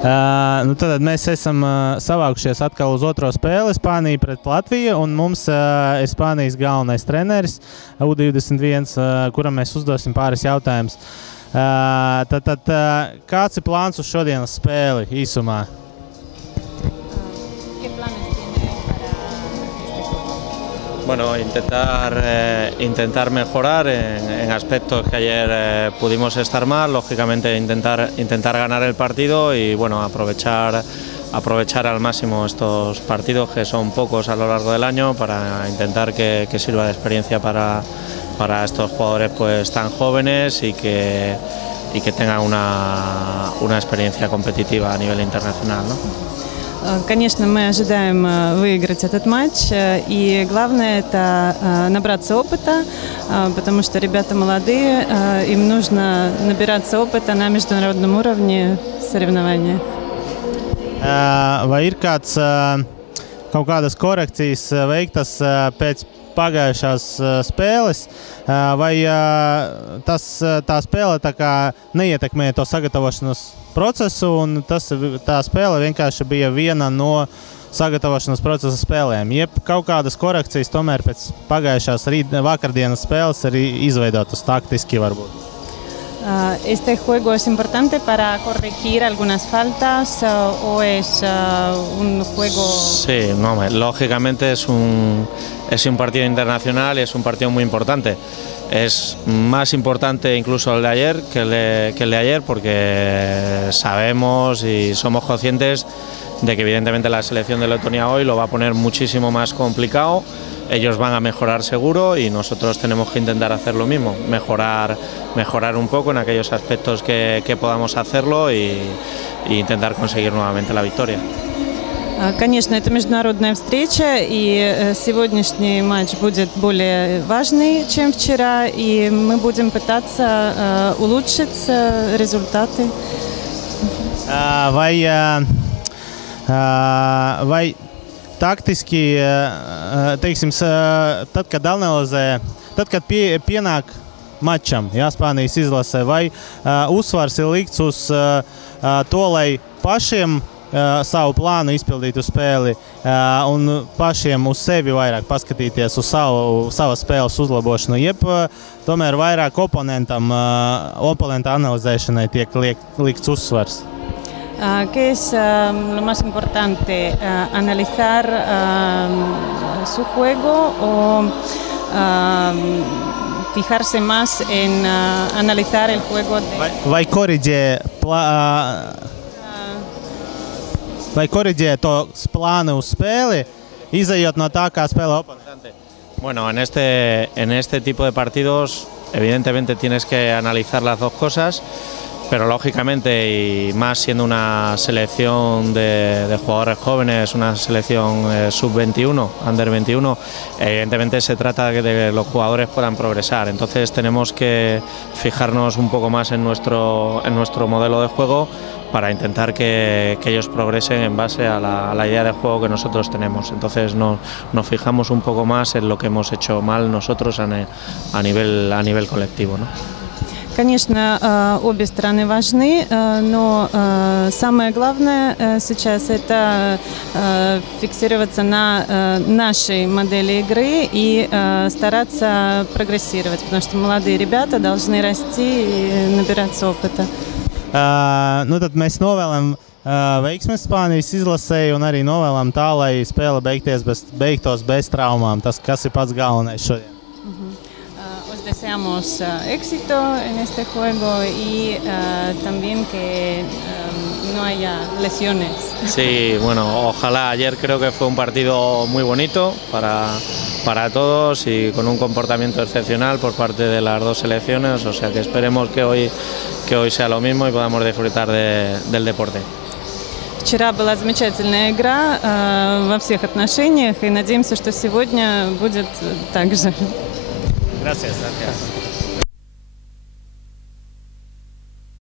Tad mēs esam savākušies atkal uz otro spēli Spānija pret Latviju, un mums ir Spānijas galvenais treneris U21, kuram mēs uzdosim pāris jautājumus. Kāds ir plāns uz šodienas spēli īsumā? Bueno, intentar mejorar en aspectos que ayer pudimos estar mal, lógicamente intentar ganar el partido y bueno, aprovechar al máximo estos partidos, que son pocos a lo largo del año, para intentar que sirva de experiencia para estos jugadores pues tan jóvenes y que tengan una experiencia competitiva a nivel internacional, ¿no? Конечно, мы ожидаем выиграть этот матч, и главное это набраться опыта, потому что ребята молодые, им нужно набираться опыта на международном уровне соревнования. Vai ir kaut kādas korekcijas veiktas pēc pagājušās spēles, vai tā spēle tā kā neietekmē to sagatavošanas procesu, un tā spēle vienkārši bija viena no sagatavošanas procesa spēlēm? Jeb kaut kādas korekcijas tomēr pēc pagājušās vakardienas spēles ir izveidotas taktiski varbūt? ¿Este juego es importante para corregir algunas faltas o es un juego...? Sí, no, lógicamente es un partido internacional y es un partido muy importante. Es más importante incluso el de ayer que el de ayer, porque sabemos y somos conscientes de que evidentemente la selección de Letonia hoy lo va a poner muchísimo más complicado. Ellos van a mejorar seguro y nosotros tenemos que intentar hacer lo mismo, mejorar un poco en aquellos aspectos que podamos hacerlo y intentar conseguir nuevamente la victoria. Конечно, это международная встреча, и сегодняшний матч будет более важный, чем вчера, и мы будем пытаться улучшить результаты. Vai taktiski, teiksim, tad, kad pienāk mačam, Spānijas izlasē, vai uzsvars ir likts uz to, lai pašiem savu plānu izpildītu spēli un pašiem uz sevi vairāk paskatīties uz savas spēles uzlabošanu, jeb tomēr vairāk oponenta analizēšanai tiek likts uzsvars? ¿Qué es lo más importante? ¿Analizar su juego o fijarse más en analizar el juego de... Vai koriģē to plānu uz spēli, izejot no tā, kā spēlē oponente? Bueno, en este tipo de partidos evidentemente tienes que analizar las dos cosas, pero lógicamente, y más siendo una selección de jugadores jóvenes, una selección sub-21, under-21, evidentemente se trata de que los jugadores puedan progresar. Entonces tenemos que fijarnos un poco más en nuestro modelo de juego para intentar que ellos progresen en base a la idea de juego que nosotros tenemos. Entonces nos fijamos un poco más en lo que hemos hecho mal nosotros a nivel colectivo, ¿no? Конечно, обе стороны важны, но самое главное сейчас это фиксироваться на нашей модели игры и стараться прогрессировать, потому что молодые ребята должны расти и набираться опыта. Tad mēs novēlam veiksmes Spānijas izlasēji un arī novēlam tā, lai spēle beigtos bez traumām, tas, kas ir pats galvenais šodien. Os deseamos éxito en este juego y también que no haya lesiones. Sí, bueno, ojalá. Ayer creo que fue un partido muy bonito para todos y con un comportamiento excepcional por parte de las dos selecciones, o sea que esperemos que hoy sea lo mismo y podamos disfrutar del deporte. Вчера была замечательная игра во всех отношениях, и надеемся, что сегодня будет так же. Gracias.